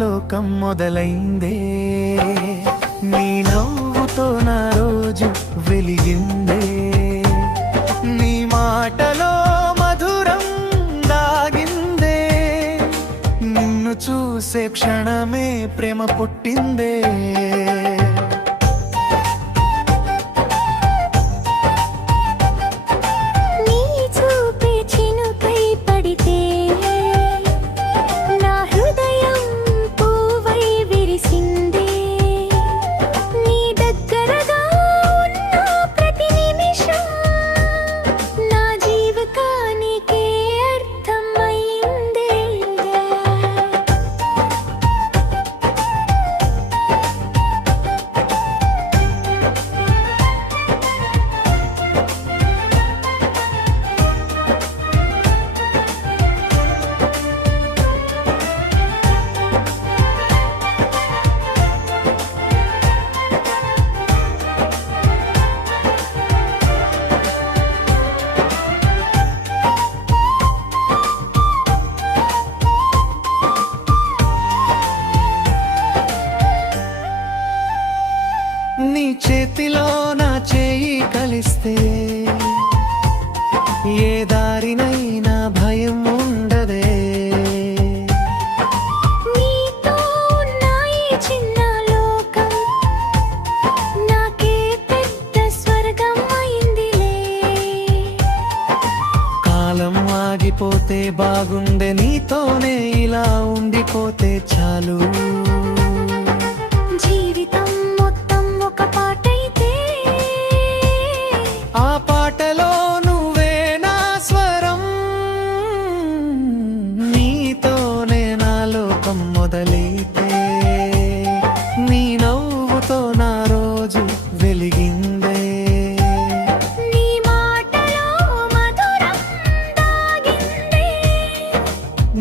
లోకం మొదలైందే. నీ నవ్వుతో నా రోజు వెలిగిందే. నీ మాటలో మధురం దాగిందే. నిన్ను చూసే క్షణమే ప్రేమ పుట్టిందే. నీ చేతిలో నా చేయి కలిస్తే ఏ దారినైనా భయం ఉండదే. నీతో ఉన్న ఈ చిన్న లోకం నాకే పెద్ద స్వర్గం అయిందిలే. కాలం ఆగిపోతే బాగుండే, నీతోనే ఇలా ఉండిపోతే చాలు. జీవితం మొత్తం ఒక పాటైతే ఆ పాటలో నువ్వే నా స్వరం. నీతోనే నా లోకం మొదలైతే. నీ నవ్వుతో నా రోజు వెలిగిందే. నీ మాటలో మధురం దాగిందే.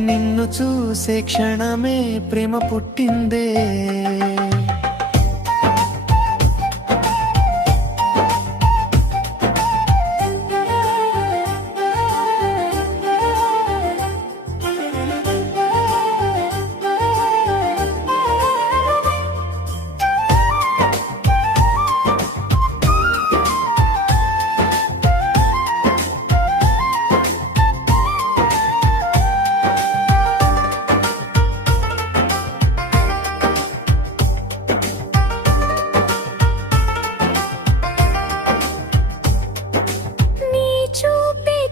నిన్ను చూసే క్షణమే ప్రేమ పుట్టిందే.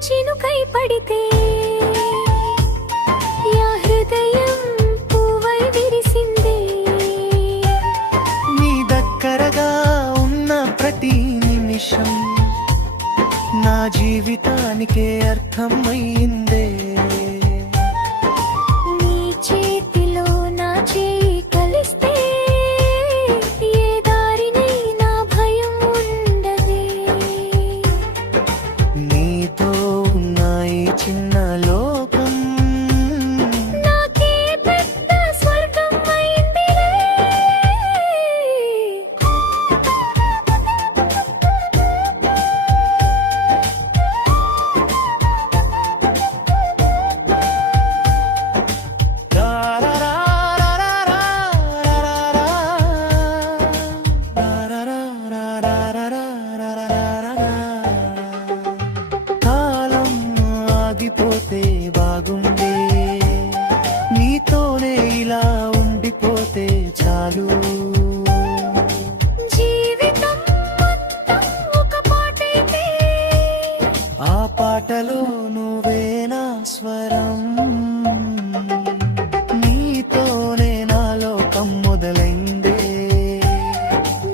చినుకై పడితే యా హృదయం పువ్వై విరిసిందే. నీ దగ్గరగా ఉన్న ప్రతి నిమిషం నా జీవితానికే అర్థం అయిందే. నీ చేతిలో నా చేయి కలిస్తే ఏ దారినైనా భయం ఉండదే. నీతో ఉన్న ఈ చిన్న లోకం నాకే పెద్ద స్వర్గం అయిందిలే. కాలం ఆగిపోతే బాగుండే, నీతోనే ఇలా ఉండిపోతే చాలు. జీవితం మొత్తం ఒక పాటైతే ఆ పాటలో నువ్వే నా స్వరం. నీతోనే నా లోకం మొదలైందే.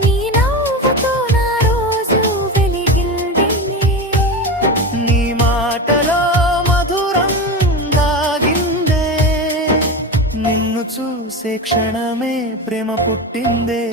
నీ నవ్వుతో నా రోజు వెలిగిందే. నీ మాటలో మధురం దాగిందే. నిన్ను చూసే క్షణమే ప్రేమ పుట్టిందే.